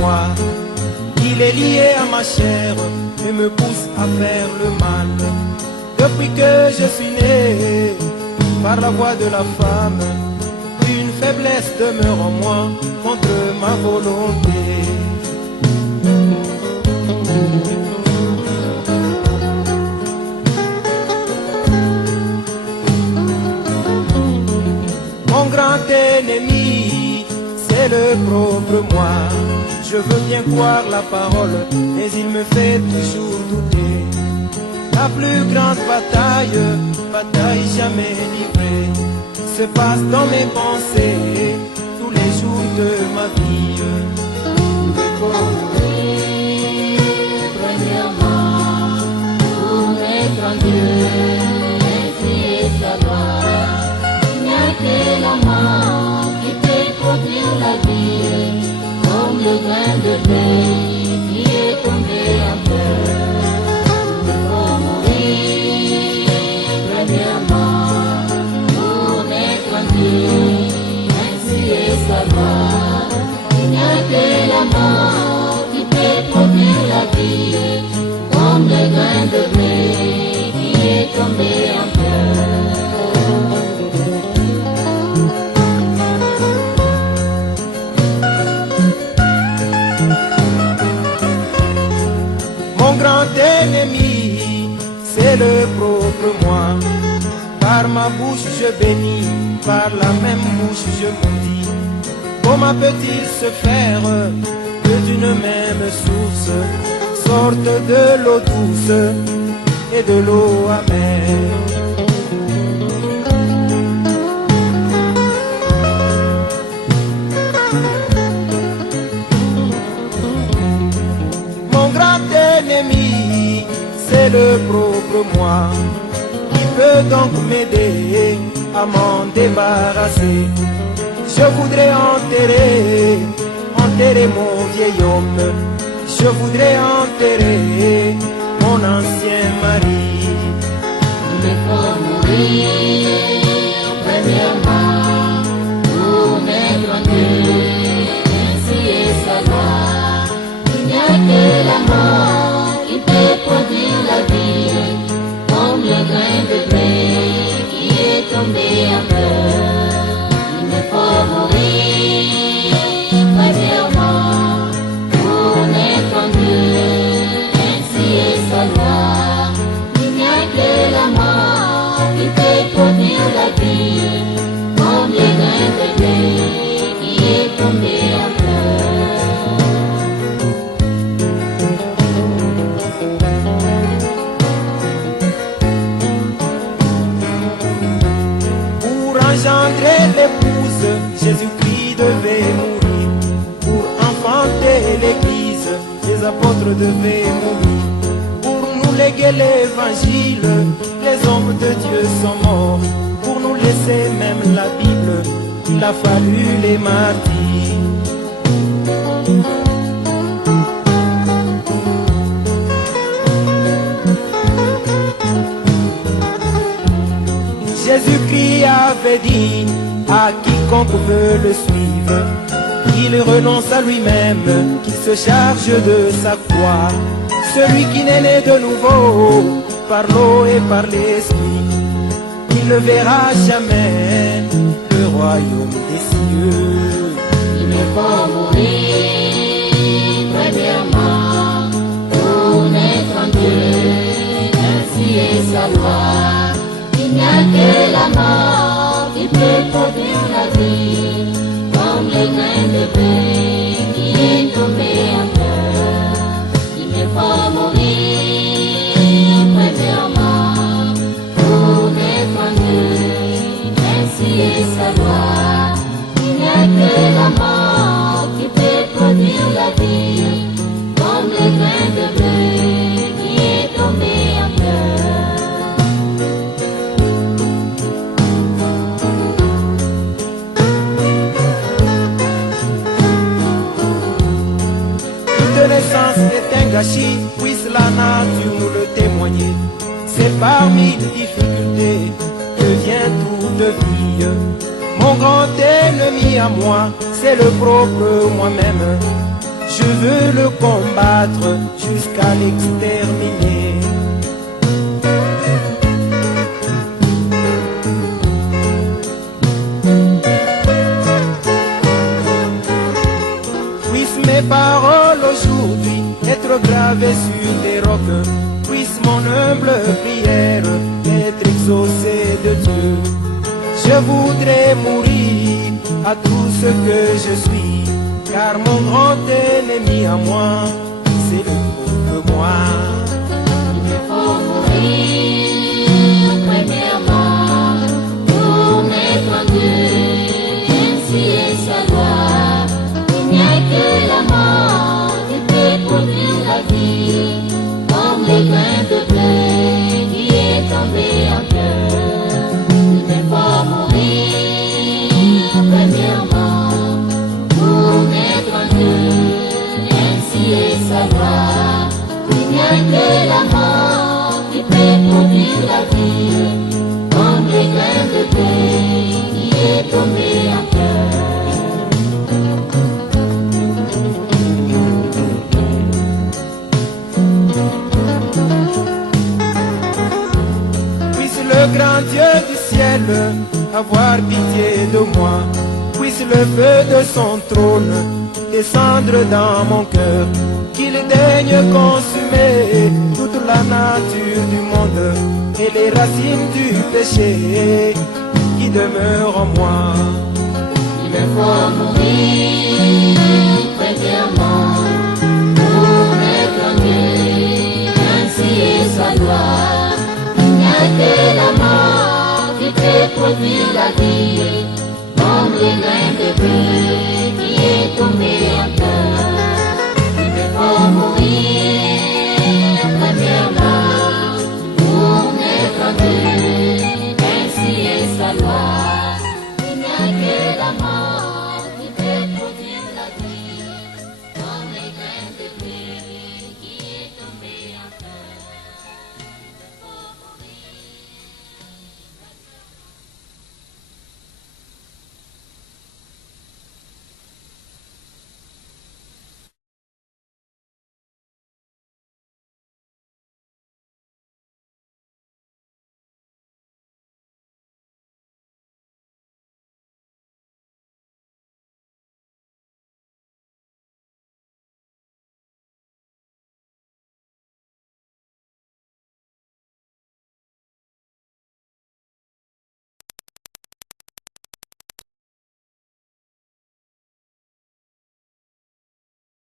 moi. Il est lié à ma chair et me pousse à faire le mal. Depuis que je suis né, par la voix de la femme, une faiblesse demeure en moi contre ma volonté. Mon grand ennemi, c'est le propre moi. Je veux bien croire la parole, mais il me fait toujours douter. La plus grande bataille, bataille jamais livrée, se passe dans mes pensées tous les jours de ma vie. Premièrement, pour mettre en Dieu, essayer sa gloire. Il n'y a que la mort qui peut produire la vie, comme le grain de blé qui est tombé en terre. Il faut mourir, premièrement, pour mettre en Dieu, ainsi est sa gloire. Il n'y a que la mort qui peut produire la vie, comme le grain de blé qui est tombé en terre. Mon grand ennemi, c'est le propre moi. Par ma bouche je bénis, par la même bouche je maudis. Comment peut-il se faire que d'une même source sorte de l'eau douce et de l'eau amère? Mon grand ennemi, c'est le propre moi. Qui peut donc m'aider à m'en débarrasser? Je voudrais enterrer mon vieil homme. Je voudrais enterrer mon ancien mari. Il faut mourir, premièrement, pour mettre en Dieu, ainsi est sa loi. Il n'y a que la mort qui peut produire la vie, comme le grain de blé qui est tombé en terre. Il me faut mourir, premièrement, pour naître en Dieu, ainsi est sa loi. Il n'y a que la mort qui peut produire la vie, comme le grain de blé qui est tombé en terre. Pour engendrer l'épouse, Jésus-Christ devait mourir. Pour enfanter l'Église, les apôtres devaient mourir. Pour nous léguer l'Évangile, les hommes de Dieu sont morts. Pour nous laisser même la Bible, il a fallu les martyrs. Jésus-Christ avait dit à quiconque veut le suivre, qu'il renonce à lui-même, qu'il se charge de sa croix. Celui qui n'est né de nouveau, par l'eau et par l'esprit, il ne verra jamais le royaume des cieux. Il me faut mourir, premièrement, pour naître en Dieu, ainsi est sa loi. Il n'y a que la mort qui peut produire la vie, comme le grain de blé qui est tombé en terre. Il me faut mourir, premièrement, pour naître en Dieu, ainsi est sa loi. Il n'y a que la mort qui peut produire la vie, comme le grain de blé qui est tombé en terre. Toute naissance est un gâchis, puisse la nature nous le témoigner. C'est parmi les difficultés que vient toute vie. Mon grand ennemi à moi, c'est le propre moi-même. Je veux le combattre jusqu'à l'exterminer. Puissent mes paroles aujourd'hui être gravées sur des rocs. Puisse mon humble prière être exaucée de Dieu. Je voudrais mourir à tout ce que je suis, car mon grand ennemi à moi, c'est le pauvre moi. Il me faut mourir premièrement pour naître en Dieu, ainsi est sa loi. Il n'y a que la mort qui peut produire la vie, comme les grains de blé qui est tombé en cœur. Il me faut mourir premièrement pour naître en Dieu, ainsi est sa loi. Il n'y a que la mort qui peut produire la vie, comme les grains de blé qui est tombé en cœur. Puisse le grand Dieu du ciel avoir pitié de moi. Puisse le feu de son trône descendre dans mon cœur. Qu'il daigne consumer toute la nature du monde et les racines du péché qui demeurent en moi. Il me faut mourir premièrement pour naître en Dieu, ainsi est sa loi. Il n'y a que la mort qui peut produire la vie, comme les grains de blé